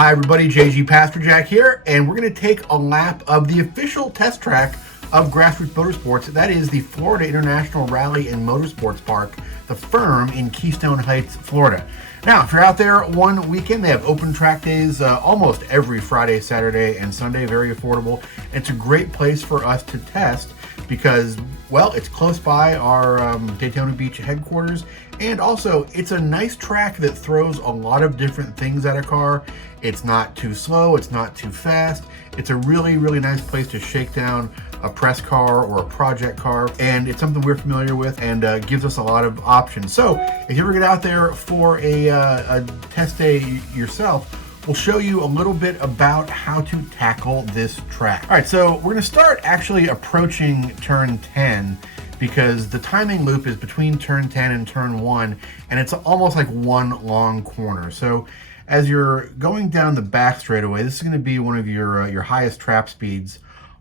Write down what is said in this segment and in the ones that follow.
Hi everybody, JG Pasterjak here, and we're going to take a lap of the official test track of Grassroots Motorsports. That is the Florida International Rally and Motorsports Park, the Firm in Keystone Heights, Florida. Now, if you're out there one weekend, they have open track days almost every Friday, Saturday, and Sunday, very affordable. It's a great place for us to test because, well, it's close by our Daytona Beach headquarters, and also it's a nice track that throws a lot of different things at a car. It's not too slow, it's not too fast. It's a really, really nice place to shake down a press car or a project car, and it's something we're familiar with and gives us a lot of options. So if you ever get out there for a test day yourself, we'll show you a little bit about how to tackle this track. All right, so we're gonna start actually approaching turn 10 because the timing loop is between turn 10 and turn 1, and it's almost like one long corner. So as you're going down the back straightaway, this is going to be one of your highest trap speeds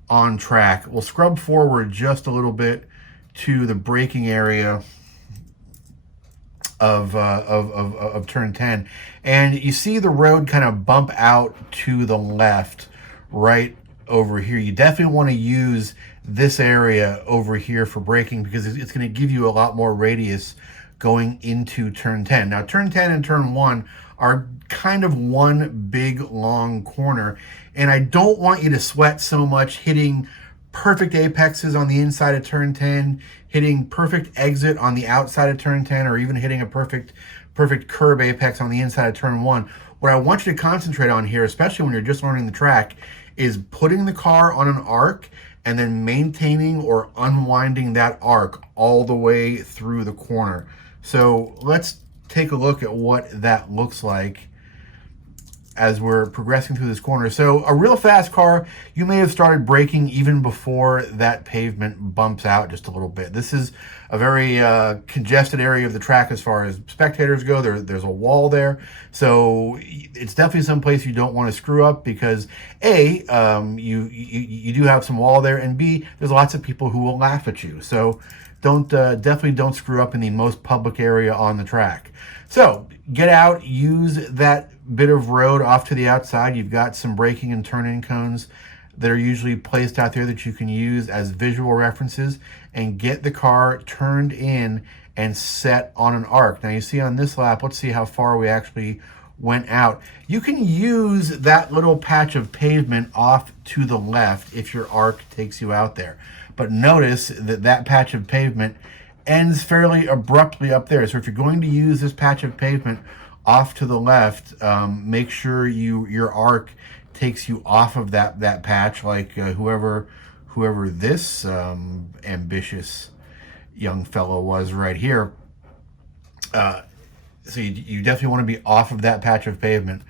on track. We'll scrub forward just a little bit to the braking area of turn 10, and you see the road kind of bump out to the left right over here. You definitely want to use this area over here for braking because it's going to give you a lot more radius going into turn 10. Now, turn 10 and turn 1 are kind of one big long corner, and I don't want you to sweat so much hitting perfect apexes on the inside of turn 10, hitting perfect exit on the outside of turn 10, or even hitting a perfect curb apex on the inside of turn 1. What I want you to concentrate on here, especially when you're just learning the track, is putting the car on an arc and then maintaining or unwinding that arc all the way through the corner. So let's take a look at what that looks like as we're progressing through this corner. So a real fast car, you may have started braking even before that pavement bumps out just a little bit. This is a very congested area of the track as far as spectators go. There's a wall there. So it's definitely someplace you don't want to screw up because A, you do have some wall there, and B, there's lots of people who will laugh at you. So definitely don't screw up in the most public area on the track. So get out, use that bit of road off to the outside. You've got some braking and turn-in cones that are usually placed out there that you can use as visual references, and get the car turned in and set on an arc. Now you see on this lap, let's see how far we actually went out. You can use that little patch of pavement off to the left if your arc takes you out there. But notice that that patch of pavement ends fairly abruptly up there. So if you're going to use this patch of pavement off to the left, make sure your arc takes you off of that patch, like whoever this ambitious young fellow was right here. So you definitely want to be off of that patch of pavement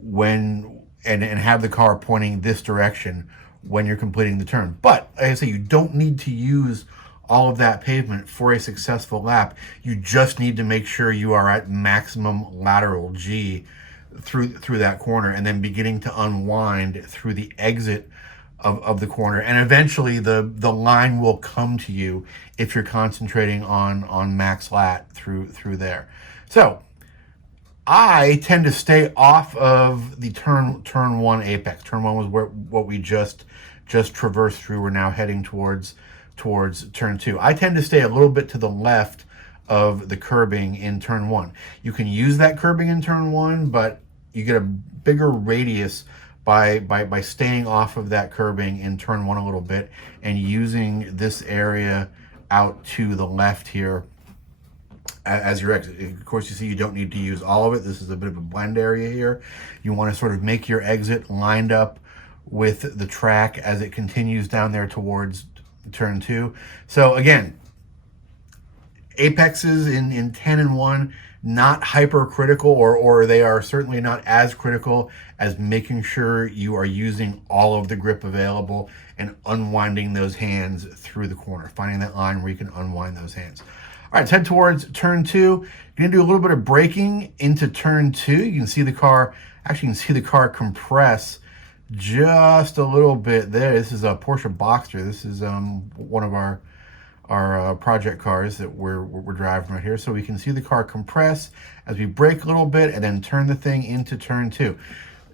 and have the car pointing this direction when you're completing the turn. But like I say, you don't need to use all of that pavement for a successful lap. You just need to make sure you are at maximum lateral G through that corner, and then beginning to unwind through the exit of the corner. And eventually the line will come to you if you're concentrating on max lat through there. So I tend to stay off of the turn 1 apex. Turn 1 was what we just traversed through. We're now heading towards turn 2. I tend to stay a little bit to the left of the curbing in turn 1. You can use that curbing in turn 1, but you get a bigger radius by staying off of that curbing in turn 1 a little bit and using this area out to the left here as your exit. Of course, you see you don't need to use all of it. This is a bit of a blend area here. You want to sort of make your exit lined up with the track as it continues down there towards turn 2. So again, apexes in 10 and 1, not hypercritical, or they are certainly not as critical as making sure you are using all of the grip available and unwinding those hands through the corner, finding that line where you can unwind those hands. All right, let's head towards turn 2. You're gonna do a little bit of braking into turn 2. You can see the car, actually you can see the car compress just a little bit there. This is a Porsche Boxster. This is one of our project cars that we're driving right here. So we can see the car compress as we brake a little bit and then turn the thing into turn 2.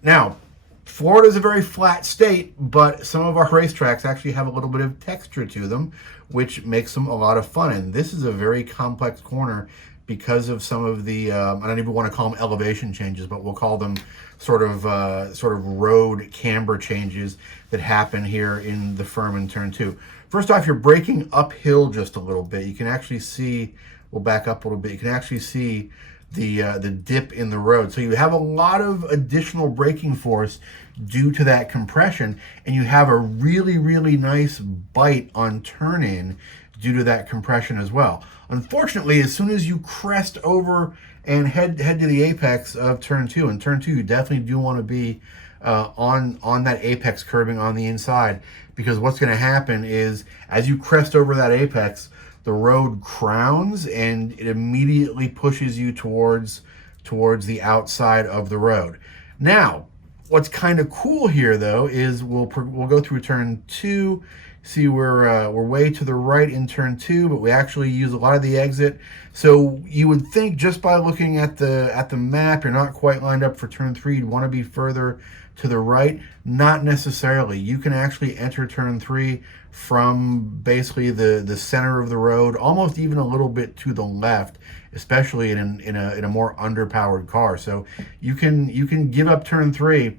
Now, Florida is a very flat state, but some of our racetracks actually have a little bit of texture to them, which makes them a lot of fun. And this is a very complex corner because of some of the, I don't even want to call them elevation changes, but we'll call them sort of road camber changes that happen here in the Furman Turn 2. First off, you're braking uphill just a little bit. You can actually see, we'll back up a little bit, you can actually see the dip in the road. So you have a lot of additional braking force due to that compression, and you have a really, really nice bite on turn-in due to that compression as well. Unfortunately, as soon as you crest over and head to the apex of turn 2, and turn 2 you definitely do want to be on that apex curbing on the inside, because what's going to happen is as you crest over that apex, the road crowns and it immediately pushes you towards the outside of the road. Now, what's kind of cool here though is we'll go through turn 2. See, we're way to the right in turn 2, but we actually use a lot of the exit. So you would think just by looking at the map, you're not quite lined up for turn 3. You'd want to be further to the right. Not necessarily. You can actually enter turn 3 from basically the center of the road, almost even a little bit to the left, especially in a more underpowered car. So you can give up turn 3,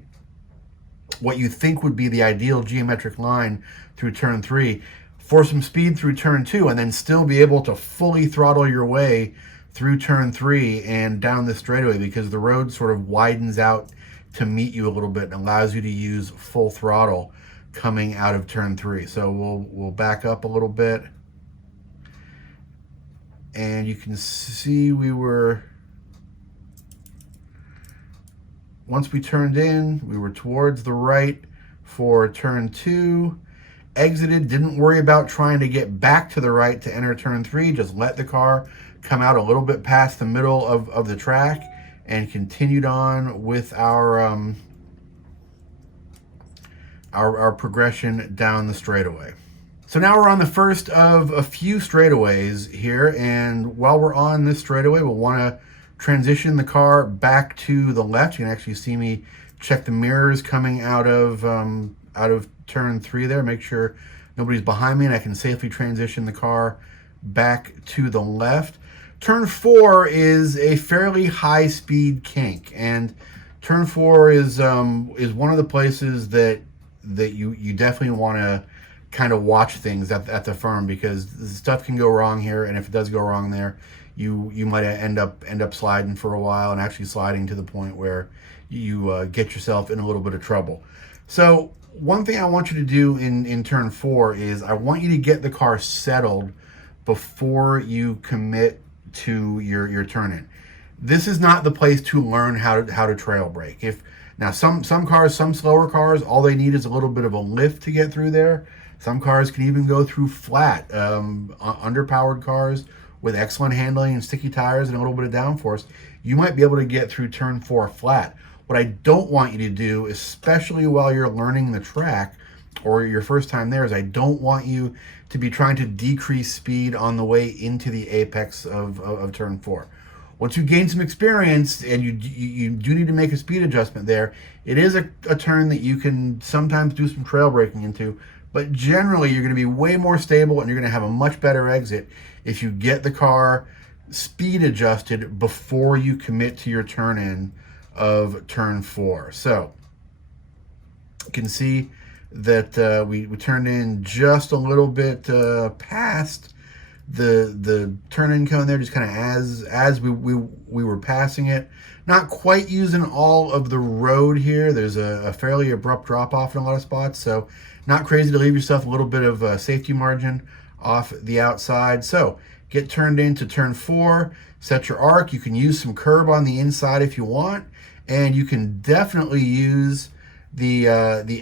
what you think would be the ideal geometric line through turn 3, for some speed through turn 2, and then still be able to fully throttle your way through turn 3 and down the straightaway, because the road sort of widens out to meet you a little bit and allows you to use full throttle coming out of turn 3. So we'll back up a little bit, and you can see once we turned in, we were towards the right for turn 2, exited, didn't worry about trying to get back to the right to enter turn 3, just let the car come out a little bit past the middle of the track and continued on with our progression down the straightaway. So now we're on the first of a few straightaways here, and while we're on this straightaway, we'll want to transition the car back to the left. You can actually see me check the mirrors coming out of turn 3 there, make sure nobody's behind me, and I can safely transition the car back to the left. Turn 4 is a fairly high-speed kink, and turn 4 is one of the places that you definitely want to kind of watch things at the firm, because stuff can go wrong here, and if it does go wrong there, you might end up sliding for a while, and actually sliding to the point where you get yourself in a little bit of trouble. So one thing I want you to do in turn 4 is I want you to get the car settled before you commit to your turn-in. This is not the place to learn how to trail brake. Now some cars, some slower cars, all they need is a little bit of a lift to get through there. Some cars can even go through flat. Underpowered cars with excellent handling and sticky tires and a little bit of downforce, you might be able to get through turn 4 flat. What I don't want you to do, especially while you're learning the track or your first time there, is I don't want you to be trying to decrease speed on the way into the apex of turn 4. Once you gain some experience and you do need to make a speed adjustment there, it is a turn that you can sometimes do some trail braking into, but generally you're going to be way more stable and you're going to have a much better exit if you get the car speed adjusted before you commit to your turn-in of turn 4. So you can see that we turned in just a little bit past the turn-in cone there, just kind of as we were passing it. Not quite using all of the road here. There's a fairly abrupt drop-off in a lot of spots, so not crazy to leave yourself a little bit of a safety margin off the outside. So get turned into turn 4, set your arc. You can use some curb on the inside if you want, and you can definitely use the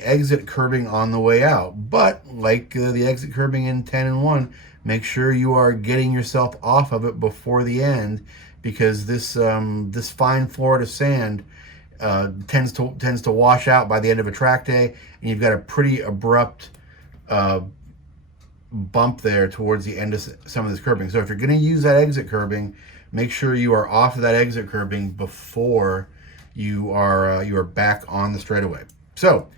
exit curbing on the way out. But like the exit curbing in 10 and 1, make sure you are getting yourself off of it before the end, because this fine Florida sand tends to wash out by the end of a track day, and you've got a pretty abrupt bump there towards the end of some of this curbing. So if you're going to use that exit curbing, make sure you are off of that exit curbing before you are back on the straightaway. So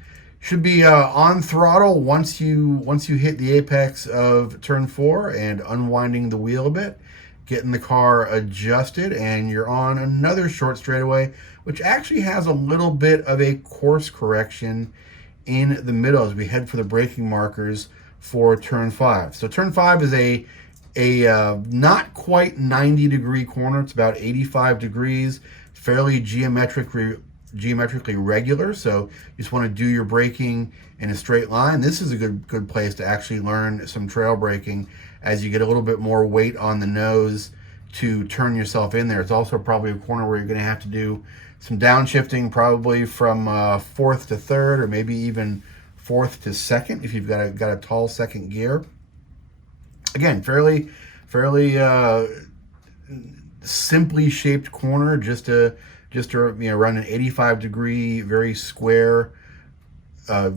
should be on throttle once you hit the apex of turn 4 and unwinding the wheel a bit, getting the car adjusted, and you're on another short straightaway, which actually has a little bit of a course correction in the middle as we head for the braking markers for turn 5. So turn 5 is a not quite 90-degree corner. It's about 85 degrees, fairly geometrically regular. So you just want to do your braking in a straight line. This is a good place to actually learn some trail braking as you get a little bit more weight on the nose to turn yourself in there. It's also probably a corner where you're going to have to do some downshifting, probably from 4th to 3rd, or maybe even 4th to 2nd if you've got a tall second gear. Again, fairly simply shaped corner, just a around an 85-degree, very square,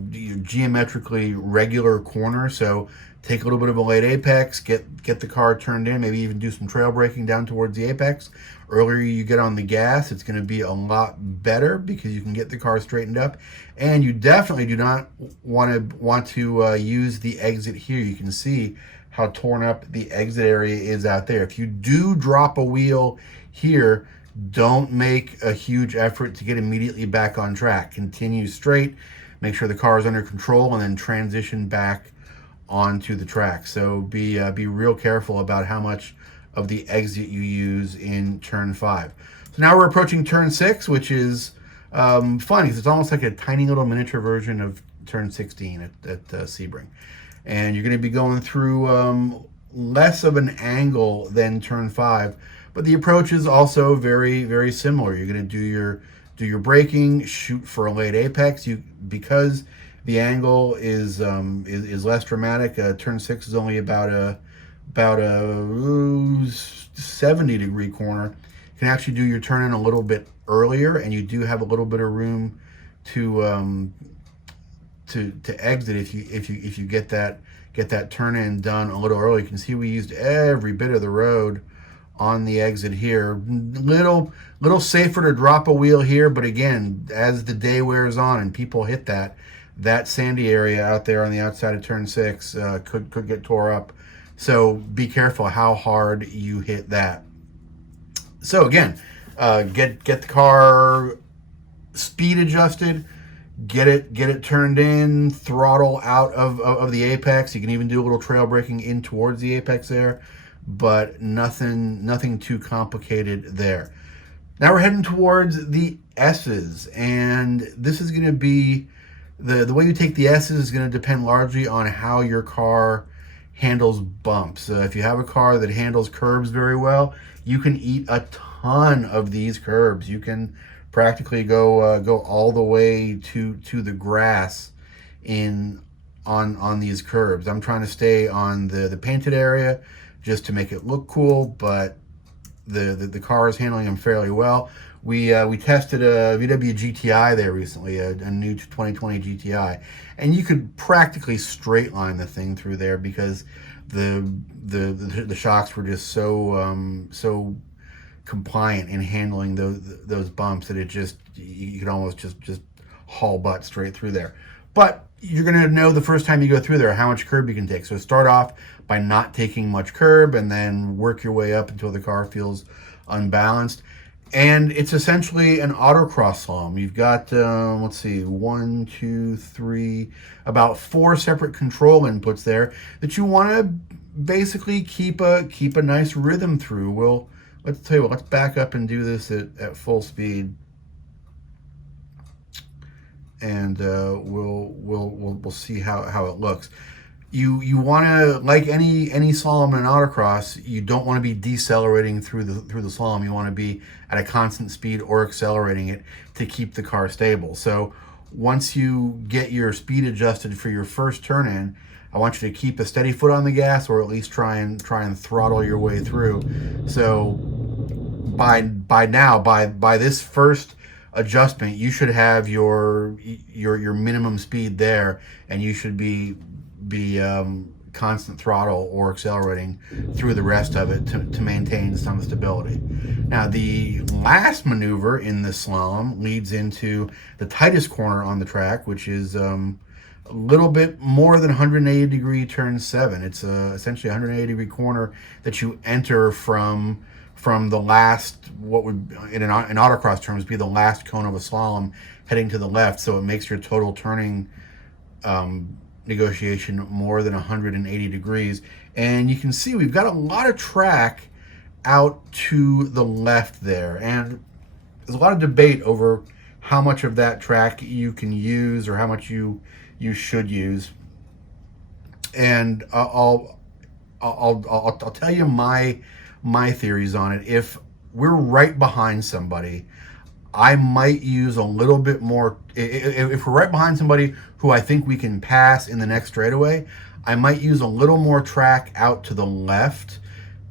geometrically regular corner. So take a little bit of a late apex, get the car turned in, maybe even do some trail braking down towards the apex. Earlier you get on the gas, it's going to be a lot better because you can get the car straightened up. And you definitely do not want to use the exit here. You can see how torn up the exit area is out there. If you do drop a wheel here, don't make a huge effort to get immediately back on track. Continue straight, make sure the car is under control, and then transition back onto the track. So be real careful about how much of the exit you use in turn 5. So now we're approaching turn 6, which is fun because it's almost like a tiny little miniature version of turn 16 at Sebring. And you're going to be going through less of an angle than turn 5, but the approach is also very, very similar. You're going to do your braking, shoot for a late apex. Because the angle is less dramatic. Turn 6 is only about a 70-degree corner. You can actually do your turn in a little bit earlier, and you do have a little bit of room to exit if you get that turn in done a little early. You can see we used every bit of the road on the exit here. Little safer to drop a wheel here, but again, as the day wears on and people hit that sandy area out there on the outside of turn 6 could get tore up. So be careful how hard you hit that. So again, get the car speed adjusted, get it turned in, throttle out of the apex. You can even do a little trail braking in towards the apex there, but nothing too complicated there. Now we're heading towards the S's, and this is going to be the way you take the S's is going to depend largely on how your car handles bumps. If you have a car that handles curbs very well, you can eat a ton of these curbs. You can practically go all the way to the grass on these curbs. I'm trying to stay on the painted area just to make it look cool, but the car is handling them fairly well. We tested a VW GTI there recently, a new 2020 GTI, and you could practically straight line the thing through there because the shocks were just so compliant in handling those bumps that you could almost just haul butt straight through there. But you're going to know the first time you go through there how much curb you can take. So start off by not taking much curb and then work your way up until the car feels unbalanced. And it's essentially an autocross slalom. You've got, let's see, 1, 2, 3, about 4 separate control inputs there that you want to basically keep a nice rhythm through. Let's tell you what, let's back up and do this at full speed. And we'll see how it looks. You want to, like any slalom in an autocross, you don't want to be decelerating through the slalom. You want to be at a constant speed or accelerating it to keep the car stable. So once you get your speed adjusted for your first turn in, I want you to keep a steady foot on the gas, or at least try and throttle your way through. So by this first adjustment, you should have your minimum speed there, and you should be constant throttle or accelerating through the rest of it to maintain some stability. Now, the last maneuver in this slalom leads into the tightest corner on the track, which is a little bit more than 180 degree turn 7. It's essentially a 180 degree corner that you enter from the last, what would in autocross terms be the last cone of a slalom, heading to the left. So it makes your total turning negotiation more than 180 degrees. And you can see we've got a lot of track out to the left there, and there's a lot of debate over how much of that track you can use or how much you should use. And I'll tell you my theories on it. If we're right behind somebody, I might use a little bit more. If we're right behind somebody who I think we can pass in the next straightaway, I might use a little more track out to the left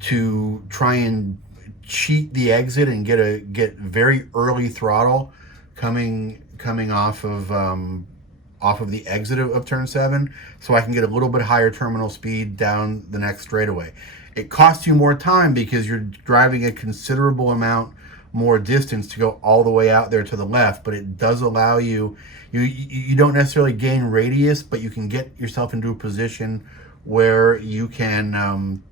to try and cheat the exit and get very early throttle coming off of the exit of turn 7, so I can get a little bit higher terminal speed down the next straightaway. It costs you more time because you're driving a considerable amount more distance to go all the way out there to the left, but it does allow you don't necessarily gain radius, but you can get yourself into a position where you can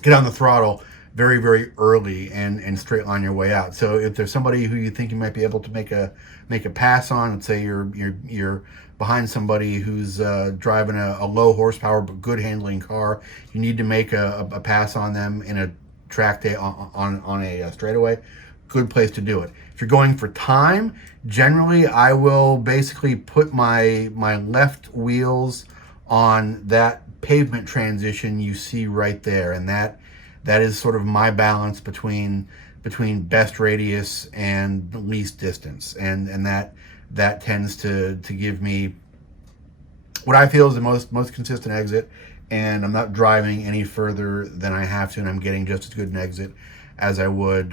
get on the throttle very, very early and straight line your way out. So if there's somebody who you think you might be able to make a pass on, let's say you're behind somebody who's driving a low horsepower but good handling car, you need to make a pass on them in a track day on a straightaway, good place to do it. If you're going for time, generally I will basically put my left wheels on that pavement transition you see right there, and that is sort of my balance between best radius and least distance, and that tends to give me what I feel is the most consistent exit, and I'm not driving any further than I have to, and I'm getting just as good an exit as I would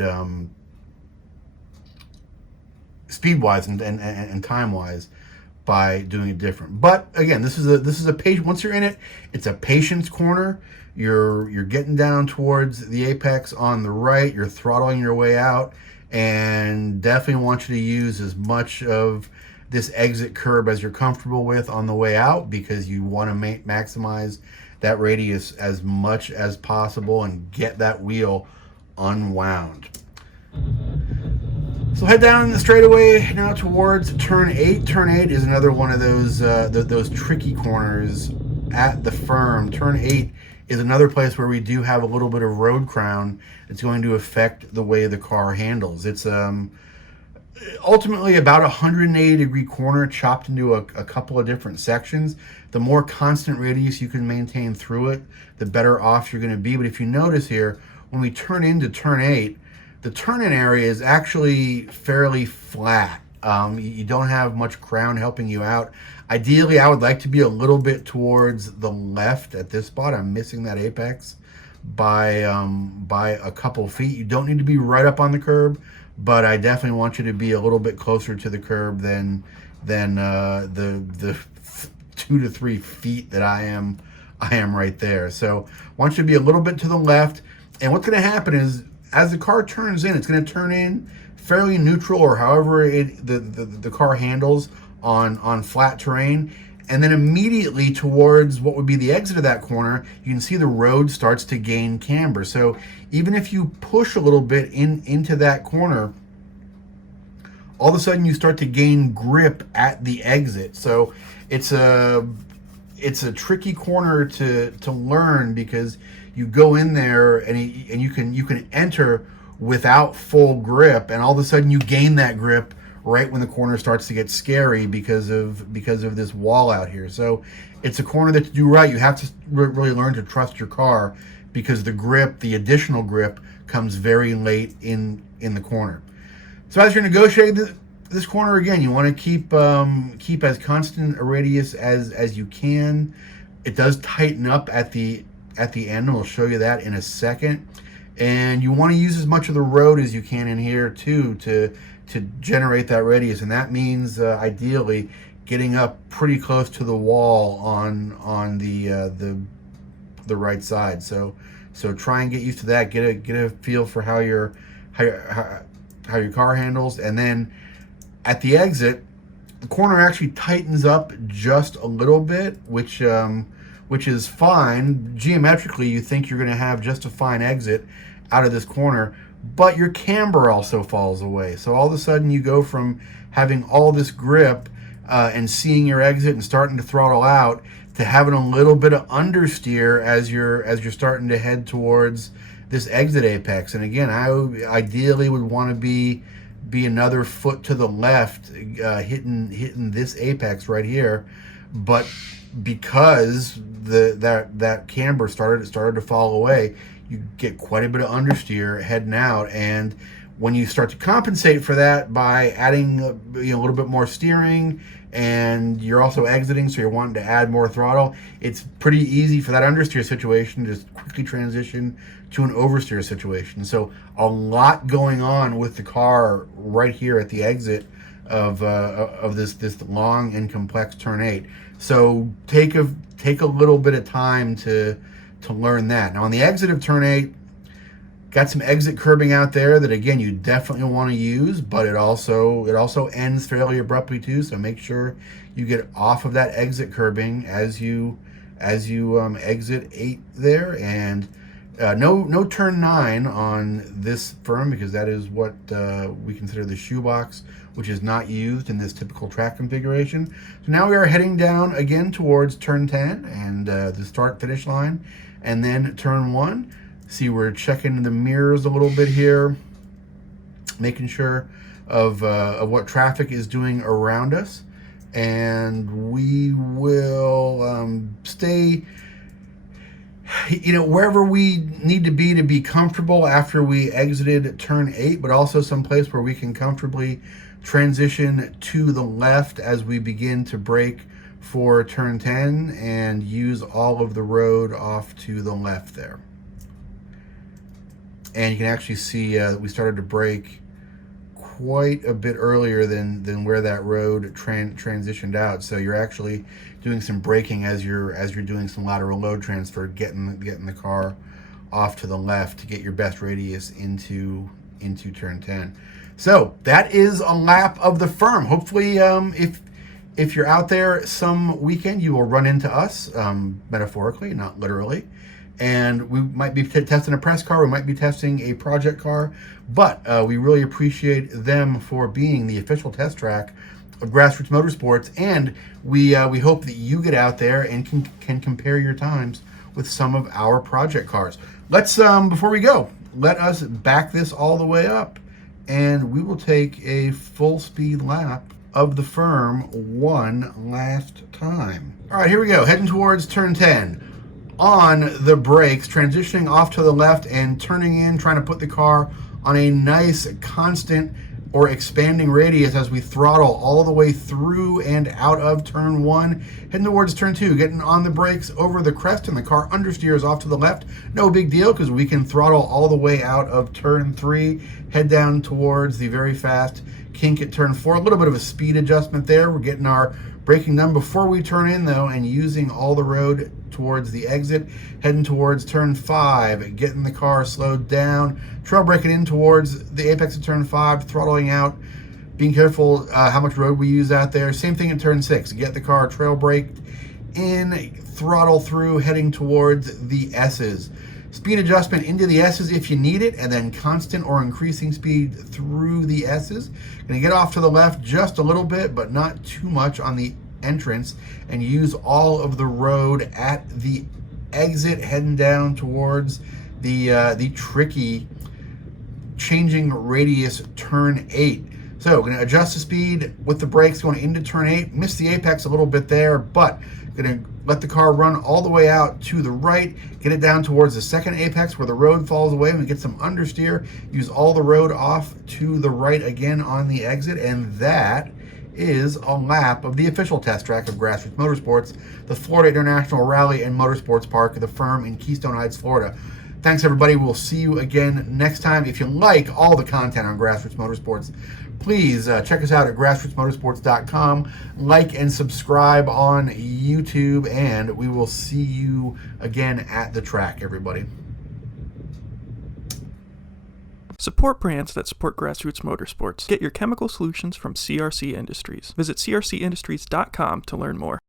speed-wise and time-wise by doing it different. But again, this is a patient. Once you're in it, it's a patience corner. You're getting down towards the apex on the right. You're throttling your way out, and definitely want you to use as much of this exit curb as you're comfortable with on the way out, because you want to maximize that radius as much as possible and get that wheel unwound. So head down the straightaway now towards turn 8. Turn 8 is another one of those tricky corners at the firm. Turn 8 is another place where we do have a little bit of road crown that's going to affect the way the car handles. It's ultimately about a 180 degree corner chopped into a couple of different sections. The more constant radius you can maintain through it, the better off you're going to be. But if you notice here, when we turn into turn 8, the turn-in area is actually fairly flat. You don't have much crown helping you out. Ideally, I would like to be a little bit towards the left at this spot. I'm missing that apex by a couple feet. You don't need to be right up on the curb, but I definitely want you to be a little bit closer to the curb than the 2 to 3 feet that I am right there. So I want you to be a little bit to the left. And what's going to happen is, as the car turns in, it's going to turn in fairly neutral, or however the car handles on flat terrain. And then immediately towards what would be the exit of that corner, you can see the road starts to gain camber. So even if you push a little bit into that corner, all of a sudden you start to gain grip at the exit. So it's a tricky corner to learn, because you go in there and you can enter without full grip, and all of a sudden you gain that grip right when the corner starts to get scary because of this wall out here. So it's a corner that to do right, you have to really learn to trust your car, because the grip, the additional grip, comes very late in the corner. So as you're negotiating this corner, again, you want to keep as constant a radius as you can. It does tighten up at the end, and we'll show you that in a second. And you want to use as much of the road as you can in here too to generate that radius, and that means ideally getting up pretty close to the wall on the right side. So try and get used to that. Get a feel for how your how your car handles. And then at the exit, the corner actually tightens up just a little bit, which is fine. Geometrically, you think you're going to have just a fine exit out of this corner, but your camber also falls away. So all of a sudden you go from having all this grip and seeing your exit and starting to throttle out to having a little bit of understeer as you're starting to head towards this exit apex. And again, I ideally would want to be another foot to the left, hitting this apex right here, but because that camber started to fall away, you get quite a bit of understeer heading out. And when you start to compensate for that by adding a little bit more steering, and you're also exiting, so you're wanting to add more throttle, it's pretty easy for that understeer situation to just quickly transition to an oversteer situation. So a lot going on with the car right here at the exit of this long and complex turn 8. So take a little bit of time to learn that. Now on the exit of turn 8, got some exit curbing out there that again you definitely want to use, but it also ends fairly abruptly too. So make sure you get off of that exit curbing as you exit 8 there. And no turn 9 on this firm, because that is what we consider the shoebox, which is not used in this typical track configuration. So now we are heading down again towards turn 10 and the start finish line, and then turn 1. See, we're checking the mirrors a little bit here, making sure of what traffic is doing around us, and we will stay, wherever we need to be comfortable after we exited turn 8, but also someplace where we can comfortably transition to the left as we begin to brake for turn 10 and use all of the road off to the left there. And you can actually see we started to brake quite a bit earlier than where that road transitioned out. So you're actually doing some braking as you're doing some lateral load transfer, getting the car off to the left to get your best radius into turn 10. So that is a lap of the firm. Hopefully, if you're out there some weekend, you will run into us, metaphorically, not literally. And we might be testing a press car, we might be testing a project car, but we really appreciate them for being the official test track of Grassroots Motorsports, and we hope that you get out there and can compare your times with some of our project cars. Let's, before we go, let us back this all the way up, and we will take a full speed lap of the firm one last time. All right, here we go, heading towards turn 10. On the brakes, transitioning off to the left and turning in, trying to put the car on a nice constant or expanding radius as we throttle all the way through and out of turn 1, heading towards turn 2, getting on the brakes over the crest, and the car understeers off to the left. No big deal, because we can throttle all the way out of turn 3, head down towards the very fast kink at turn 4. A little bit of a speed adjustment there. We're getting our braking done before we turn in though, and using all the road towards the exit, heading towards turn 5, getting the car slowed down, trail braking in towards the apex of turn 5, throttling out, being careful how much road we use out there. Same thing in turn 6, get the car trail braked in, throttle through, heading towards the S's. Speed adjustment into the S's if you need it, and then constant or increasing speed through the S's. Gonna get off to the left just a little bit, but not too much on the entrance, and use all of the road at the exit, heading down towards the tricky changing radius turn 8. So we're gonna adjust the speed with the brakes going into turn 8, miss the apex a little bit there, but gonna let the car run all the way out to the right, get it down towards the second apex where the road falls away, and we get some understeer, use all the road off to the right again on the exit, and that is a lap of the official test track of Grassroots Motorsports, the Florida International Rally and Motorsports Park of the firm in Keystone Heights, Florida. Thanks everybody, we'll see you again next time. If you like all the content on Grassroots Motorsports, please check us out at grassrootsmotorsports.com, like and subscribe on YouTube, and we will see you again at the track, everybody. Support brands that support Grassroots Motorsports. Get your chemical solutions from CRC Industries. Visit crcindustries.com to learn more.